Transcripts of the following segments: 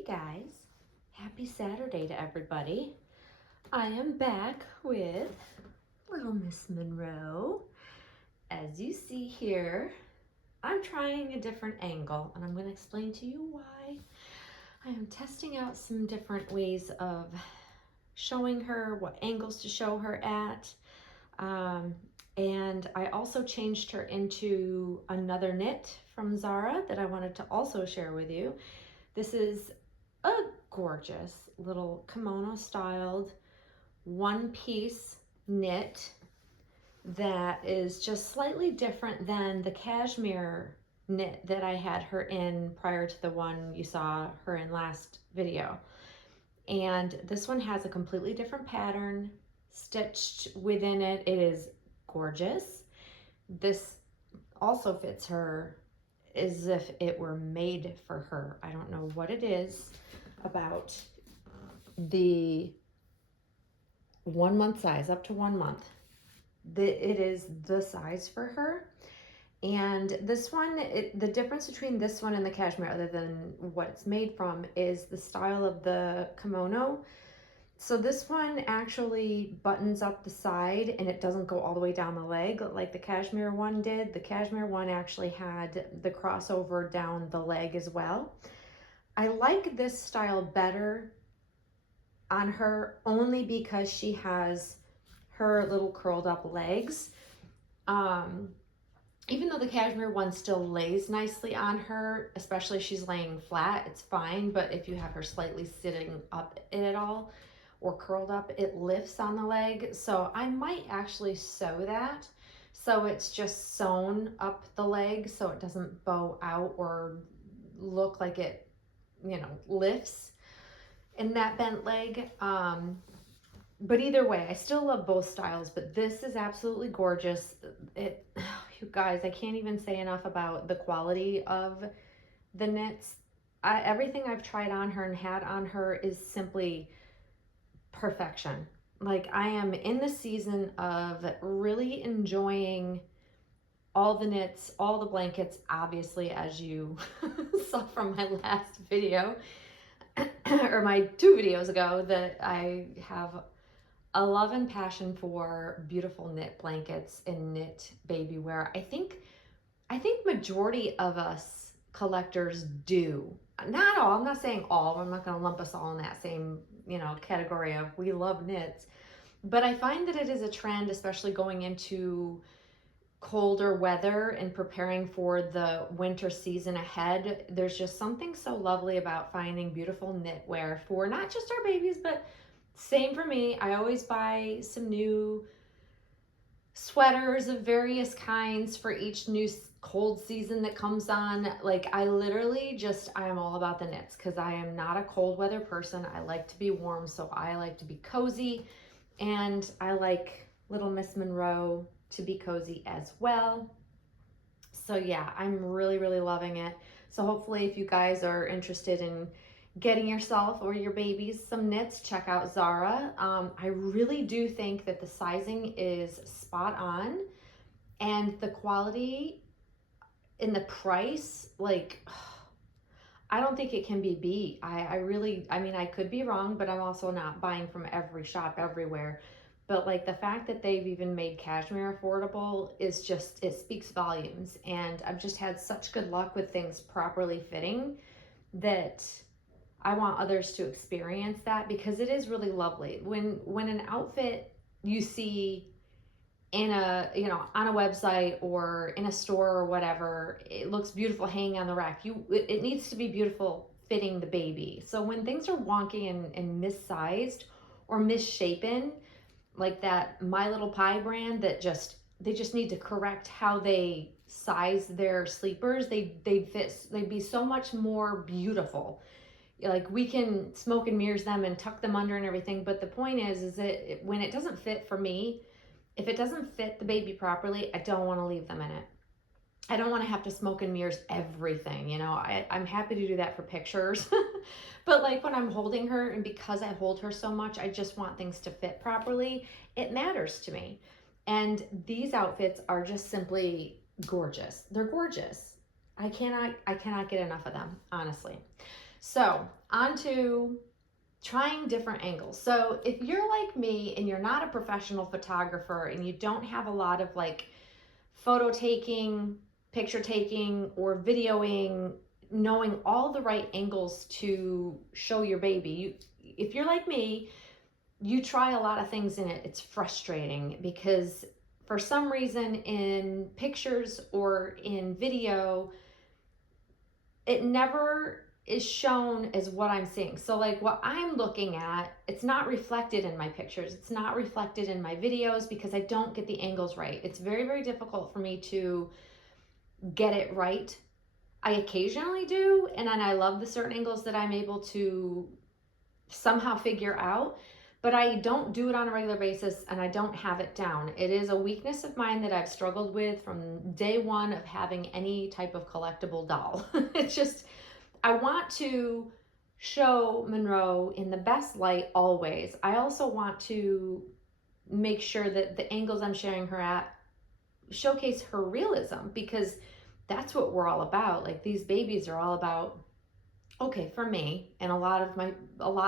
Hey guys, happy Saturday to everybody. I am back with little Miss Monroe. As you see here, I'm trying a different angle and I'm going to explain to you why. I am testing out some different ways of showing her, what angles to show her at. And I also changed her into another knit from Zara that I wanted to also share with you. This is a gorgeous little kimono styled one piece knit that is just slightly different than the cashmere knit that I had her in prior to the one you saw her in last video. And this one has a completely different pattern stitched within it. It is gorgeous. This also fits her as if it were made for her. I don't know what it is about the 1 month size, up to 1 month. It is the size for her. And this one, the difference between this one and the cashmere, other than what it's made from, is the style of the kimono. So this one actually buttons up the side and it doesn't go all the way down the leg like the cashmere one did. The cashmere one actually had the crossover down the leg as well. I like this style better on her only because she has her little curled up legs. Even though the cashmere one still lays nicely on her, especially if she's laying flat, it's fine. But if you have her slightly sitting up at all or curled up, it lifts on the leg. So I might actually sew that so it's just sewn up the leg so it doesn't bow out or look like it, lifts in that bent leg. But either way, I still love both styles, but this is absolutely gorgeous. You guys, I can't even say enough about the quality of the knits. Everything I've tried on her and had on her is simply perfection. Like, I am in the season of really enjoying all the knits, all the blankets, obviously, as you saw from my last video, or my 2 videos ago, that I have a love and passion for beautiful knit blankets and knit baby wear. I think majority of us collectors do. Not all, I'm not saying all, I'm not going to lump us all in that same, category of we love knits. But I find that it is a trend, especially going into colder weather and preparing for the winter season ahead. There's just something so lovely about finding beautiful knitwear for not just our babies, but same for me. I always buy some new sweaters of various kinds for each new cold season that comes on. Like, I am all about the knits because I am not a cold weather person. I like to be warm, so I like to be cozy, and I like little Miss Monroe to be cozy as well. So yeah, I'm really, really loving it. So hopefully if you guys are interested in getting yourself or your babies some knits, check out Zara. I really do think that the sizing is spot on, and the quality and the price, like, I don't think it can be beat. I could be wrong, but I'm also not buying from every shop everywhere. But like, the fact that they've even made cashmere affordable is just, it speaks volumes. And I've just had such good luck with things properly fitting that I want others to experience that, because it is really lovely. When an outfit you see in on a website or in a store or whatever, it looks beautiful hanging on the rack. It needs to be beautiful fitting the baby. So when things are wonky and missized or misshapen, like that My Little Pie brand, they just need to correct how they size their sleepers. They'd be so much more beautiful. Like, we can smoke and mirrors them and tuck them under and everything, but the point is that when it doesn't fit for me, if it doesn't fit the baby properly, I don't want to leave them in it. I don't want to have to smoke and mirrors everything. I'm happy to do that for pictures. But like, when I'm holding her, and because I hold her so much, I just want things to fit properly. It matters to me. And these outfits are just simply gorgeous. They're gorgeous. I cannot get enough of them, honestly. So on to trying different angles. So if you're like me and you're not a professional photographer and you don't have a lot of like photo taking, picture taking, or videoing, knowing all the right angles to show your baby, if you're like me, you try a lot of things in it. It's frustrating because for some reason in pictures or in video, it never is shown as what I'm seeing. So like what I'm looking at, it's not reflected in my pictures. It's not reflected in my videos because I don't get the angles right. It's very, very difficult for me to get it right. I occasionally do, and then I love the certain angles that I'm able to somehow figure out, but I don't do it on a regular basis and I don't have it down. It is a weakness of mine that I've struggled with from day one of having any type of collectible doll. It's just, I want to show Monroe in the best light always. I also want to make sure that the angles I'm sharing her at showcase her realism, because that's what we're all about. Like, these babies are all about, okay, for me and a lot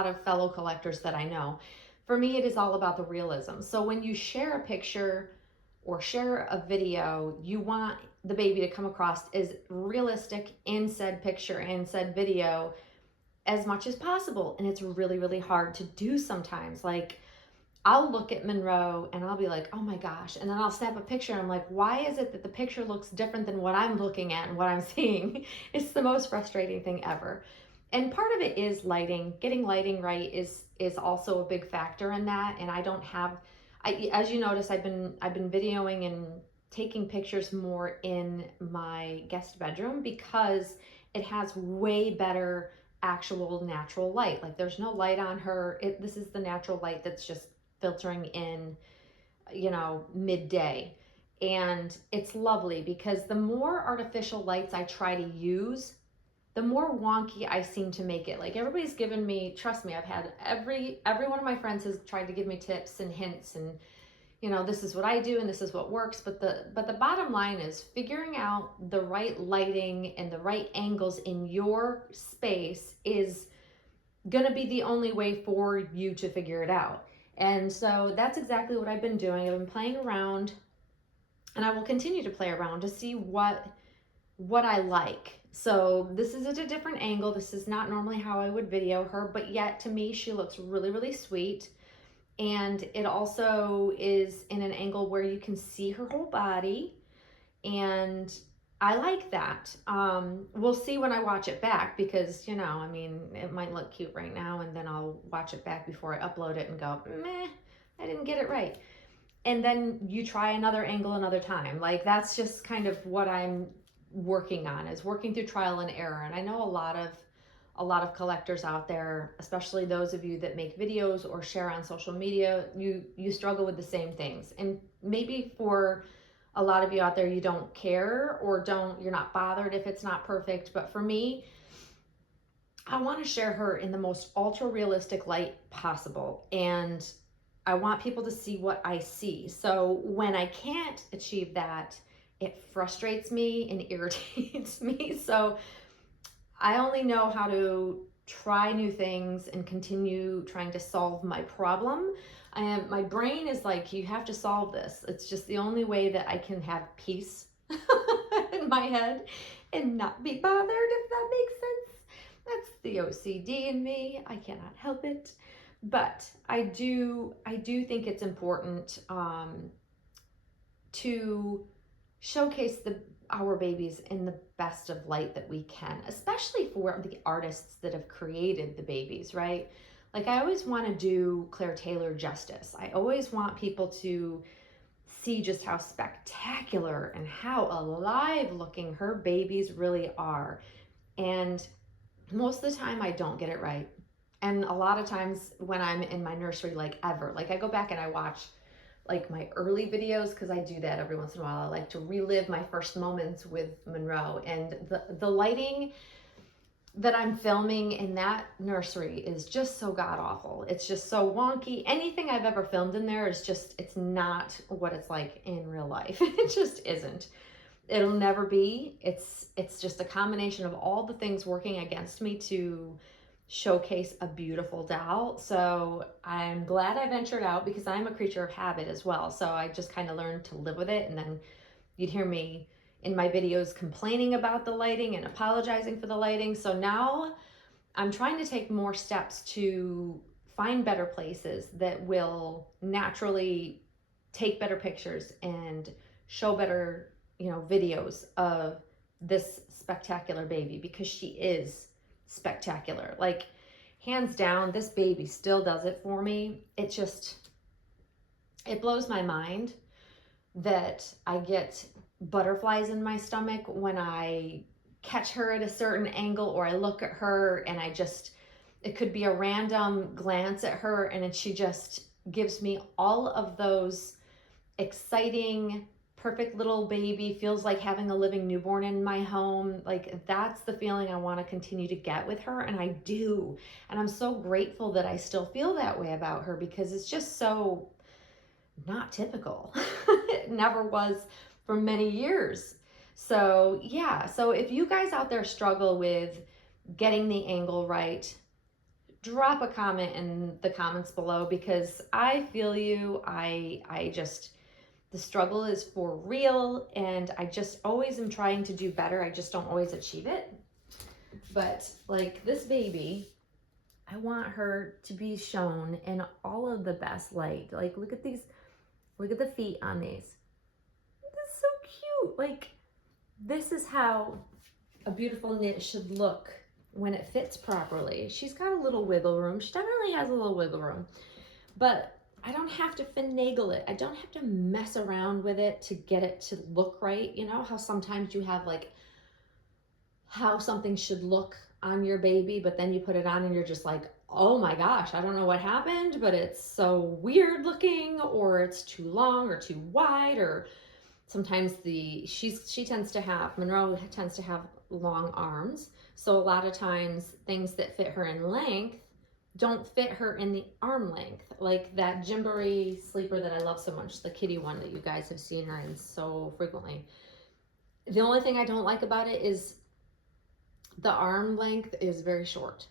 of fellow collectors that I know, for me it is all about the realism. So when you share a picture or share a video, you want the baby to come across as realistic in said picture and said video as much as possible. And it's really, really hard to do sometimes. Like, I'll look at Monroe and I'll be like, oh my gosh. And then I'll snap a picture and I'm like, why is it that the picture looks different than what I'm looking at and what I'm seeing? It's the most frustrating thing ever. And part of it is lighting. Getting lighting right is also a big factor in that. And I don't have, as you notice, I've been videoing and taking pictures more in my guest bedroom because it has way better actual natural light. Like, there's no light on her. This is the natural light that's just filtering in, midday. And it's lovely because the more artificial lights I try to use, the more wonky I seem to make it. Like, everybody's given me, trust me, I've had every one of my friends has tried to give me tips and hints and, this is what I do and this is what works. But the bottom line is figuring out the right lighting and the right angles in your space is going to be the only way for you to figure it out. And so that's exactly what I've been doing. I've been playing around, and I will continue to play around to see what I like. So this is at a different angle. This is not normally how I would video her, but yet to me, she looks really, really sweet. And it also is in an angle where you can see her whole body. And I like that. We'll see when I watch it back because, it might look cute right now, and then I'll watch it back before I upload it and go, meh, I didn't get it right. And then you try another angle another time. Like, that's just kind of what I'm working on, is working through trial and error. And I know a lot of collectors out there, especially those of you that make videos or share on social media, you struggle with the same things. And maybe for a lot of you out there, you don't care or you're not bothered if it's not perfect. But for me, I want to share her in the most ultra realistic light possible. And I want people to see what I see. So when I can't achieve that, it frustrates me and irritates me. So I only know how to try new things and continue trying to solve my problem. My brain is like, you have to solve this. It's just the only way that I can have peace in my head and not be bothered, if that makes sense. That's the OCD in me. I cannot help it. But I do think it's important to showcase our babies in the best of light that we can, especially for the artists that have created the babies, right? Like, I always want to do Claire Taylor justice. I always want people to see just how spectacular and how alive looking her babies really are. And most of the time I don't get it right. And a lot of times when I'm in my nursery, like I go back and I watch like my early videos, because I do that every once in a while. I like to relive my first moments with Monroe, and the lighting that I'm filming in that nursery is just so god awful. It's just so wonky. Anything I've ever filmed in there is just, it's not what it's like in real life. It just isn't. It'll never be. It's just a combination of all the things working against me to showcase a beautiful doll. So I'm glad I ventured out because I'm a creature of habit as well. So I just kind of learned to live with it. And then you'd hear me in my videos complaining about the lighting and apologizing for the lighting. So now I'm trying to take more steps to find better places that will naturally take better pictures and show better, videos of this spectacular baby, because she is spectacular. Like, hands down, this baby still does it for me. It blows my mind that I get butterflies in my stomach when I catch her at a certain angle, or I look at her and it could be a random glance at her, and she just gives me all of those exciting, perfect little baby, feels like having a living newborn in my home. Like, that's the feeling I want to continue to get with her, and I do. And I'm so grateful that I still feel that way about her, because it's just so not typical. It never was for many years. So yeah, so if you guys out there struggle with getting the angle right, drop a comment in the comments below, because I feel you. The struggle is for real, and I just always am trying to do better. I just don't always achieve it. But like this baby, I want her to be shown in all of the best light. Like, look at the feet on these. That's so cute. Like, this is how a beautiful knit should look when it fits properly. She's got a little wiggle room. She definitely has a little wiggle room, but I don't have to finagle it. I don't have to mess around with it to get it to look right. You know how sometimes you have like how something should look on your baby, but then you put it on and you're just like, oh my gosh, I don't know what happened, but it's so weird looking, or it's too long or too wide, or sometimes Monroe tends to have long arms. So a lot of times things that fit her in length don't fit her in the arm length. Like that Gymboree sleeper that I love so much, the kitty one that you guys have seen her in so frequently. The only thing I don't like about it is the arm length is very short.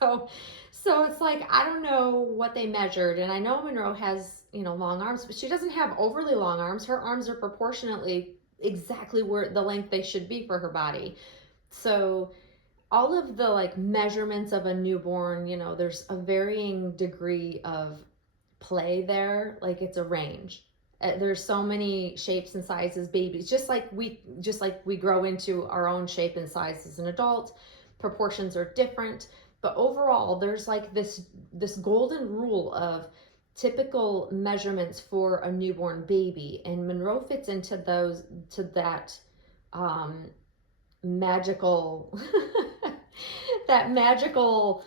So it's like, I don't know what they measured. And I know Monroe has, long arms, but she doesn't have overly long arms. Her arms are proportionately exactly where the length they should be for her body. So all of the like measurements of a newborn, there's a varying degree of play there. Like, it's a range. There's so many shapes and sizes, babies, just like we grow into our own shape and size as an adult. Proportions are different, but overall there's like this golden rule of typical measurements for a newborn baby, and Monroe fits into that magical that magical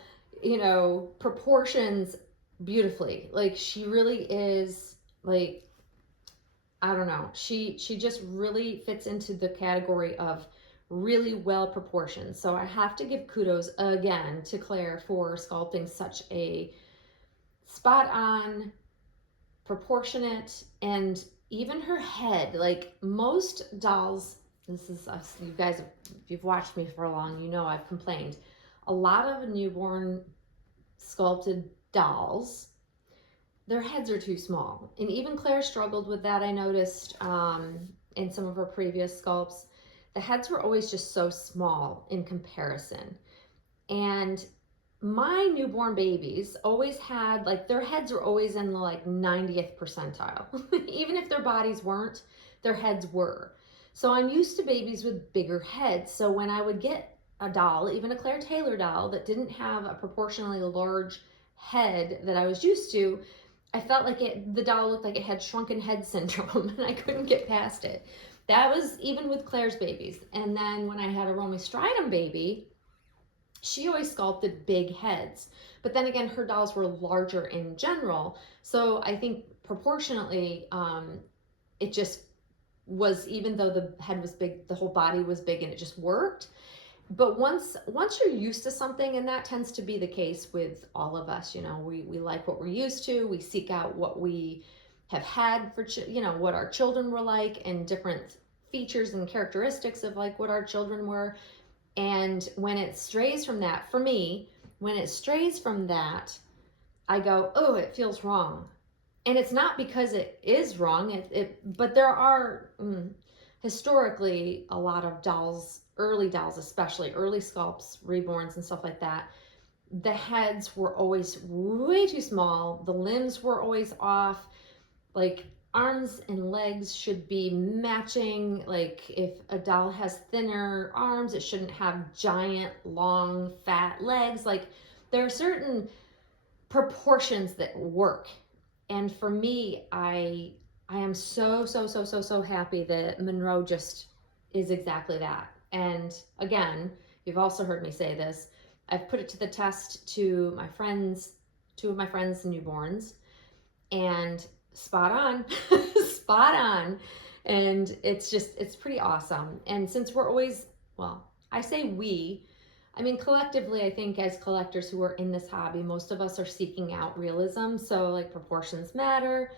proportions beautifully. Like, she really is, like, I don't know, she just really fits into the category of really well proportioned. So I have to give kudos again to Claire for sculpting such a spot on, proportionate, and even her head. Like, most dolls, this is us, you guys, if you've watched me for long, I've complained. A lot of newborn sculpted dolls, their heads are too small. And even Claire struggled with that, I noticed, in some of her previous sculpts. The heads were always just so small in comparison. And my newborn babies always had, like, their heads were always in the like 90th percentile. Even if their bodies weren't, their heads were. So I'm used to babies with bigger heads. So when I would get a doll, even a Claire Taylor doll, that didn't have a proportionally large head that I was used to, I felt like the doll looked like it had shrunken head syndrome, and I couldn't get past it. That was even with Claire's babies. And then when I had a Romy Stridham baby, she always sculpted big heads. But then again, her dolls were larger in general. So I think proportionately, it just was, even though the head was big, the whole body was big, and it just worked. But once you're used to something, and that tends to be the case with all of us, we like what we're used to. We seek out what we have had for, you know, what our children were like, and different features and characteristics of like what our children were. And when it strays from that, for me, when it strays from that, I go, oh, it feels wrong. And it's not because it is wrong, but there are historically a lot of dolls, early dolls, especially early sculpts, reborns, and stuff like that. The heads were always way too small. The limbs were always off. Like, arms and legs should be matching. Like, if a doll has thinner arms, it shouldn't have giant, long, fat legs. Like, there are certain proportions that work. And for me, I am so happy that Monroe just is exactly that. And again, you've also heard me say this. I've put it to the test to my friends, two of my friends' newborns, and spot on, spot on. And it's pretty awesome. And since we're always, well, I say we, I mean, collectively, I think as collectors who are in this hobby, most of us are seeking out realism. So, like, proportions matter,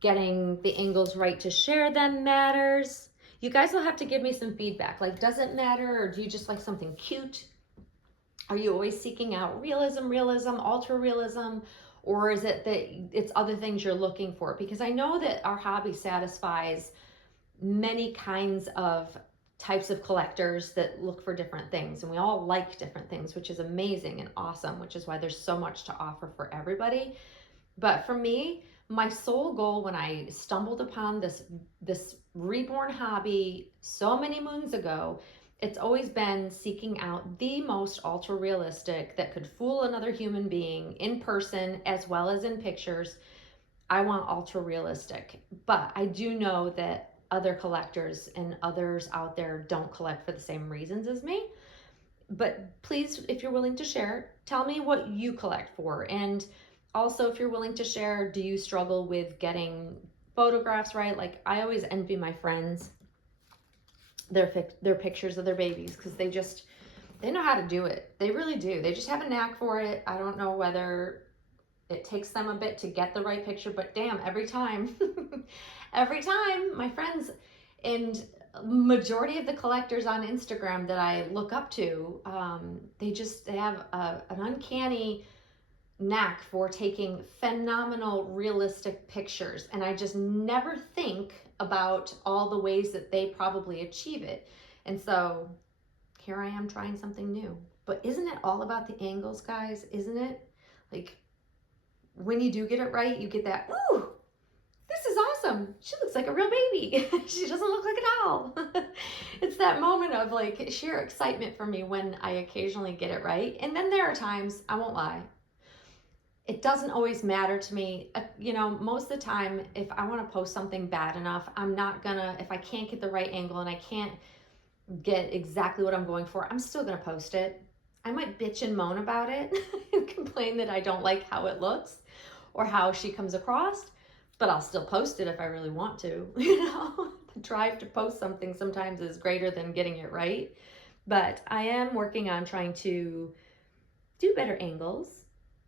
getting the angles right to share them matters. You guys will have to give me some feedback. Like, does it matter, or do you just like something cute? Are you always seeking out realism, ultra realism, or is it that it's other things you're looking for? Because I know that our hobby satisfies many kinds of types of collectors that look for different things, and we all like different things, which is amazing and awesome, which is why there's so much to offer for everybody. But for me, my sole goal when I stumbled upon this reborn hobby so many moons ago, it's always been seeking out the most ultra realistic that could fool another human being in person as well as in pictures. I want ultra realistic, but I do know that other collectors and others out there don't collect for the same reasons as me. But please, if you're willing to share, tell me what you collect for. And also, if you're willing to share, do you struggle with getting photographs right? Like, I always envy my friends, their pictures of their babies, because they know how to do it. They really do. They just have a knack for it. I don't know whether it takes them a bit to get the right picture, but damn, every time, every time, my friends and majority of the collectors on Instagram that I look up to, they have an uncanny knack for taking phenomenal realistic pictures, and I just never think about all the ways that they probably achieve it. And so here I am trying something new. But isn't it all about the angles, guys? Isn't it? Like, when you do get it right, you get that, ooh, this is awesome. She looks like a real baby. She doesn't look like a doll. It's that moment of like sheer excitement for me when I occasionally get it right. And then there are times, I won't lie, it doesn't always matter to me. You know, most of the time, if I want to post something bad enough, I'm not gonna, if I can't get the right angle and I can't get exactly what I'm going for, I'm still gonna post it. I might bitch and moan about it and complain that I don't like how it looks or how she comes across, but I'll still post it if I really want to. You know, the drive to post something sometimes is greater than getting it right. But I am working on trying to do better angles,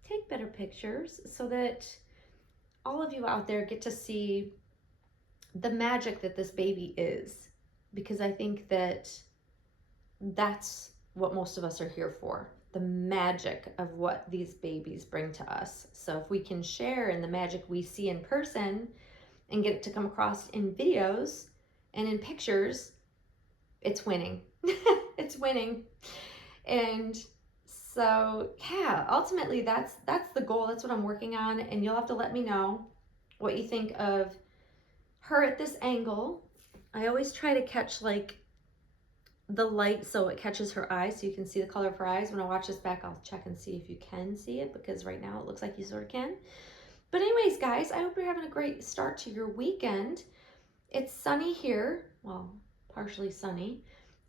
take better pictures, so that all of you out there get to see the magic that this baby is. Because I think that that's what most of us are here for, the magic of what these babies bring to us. So if we can share in the magic we see in person and get it to come across in videos and in pictures, it's winning. It's winning. And so, yeah, ultimately that's the goal. That's what I'm working on. And you'll have to let me know what you think of her at this angle. I always try to catch like the light so it catches her eyes, so you can see the color of her eyes. When I watch this back, I'll check and see if you can see it, because right now it looks like you sort of can. But anyways, guys, I hope you're having a great start to your weekend. It's sunny here, well, partially sunny,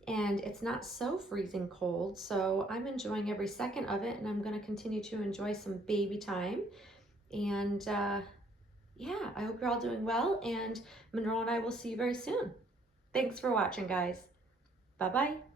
and it's not so freezing cold, so I'm enjoying every second of it, and I'm going to continue to enjoy some baby time. And yeah, I hope you're all doing well, and Monroe and I will see you very soon. Thanks for watching, guys. Bye-bye.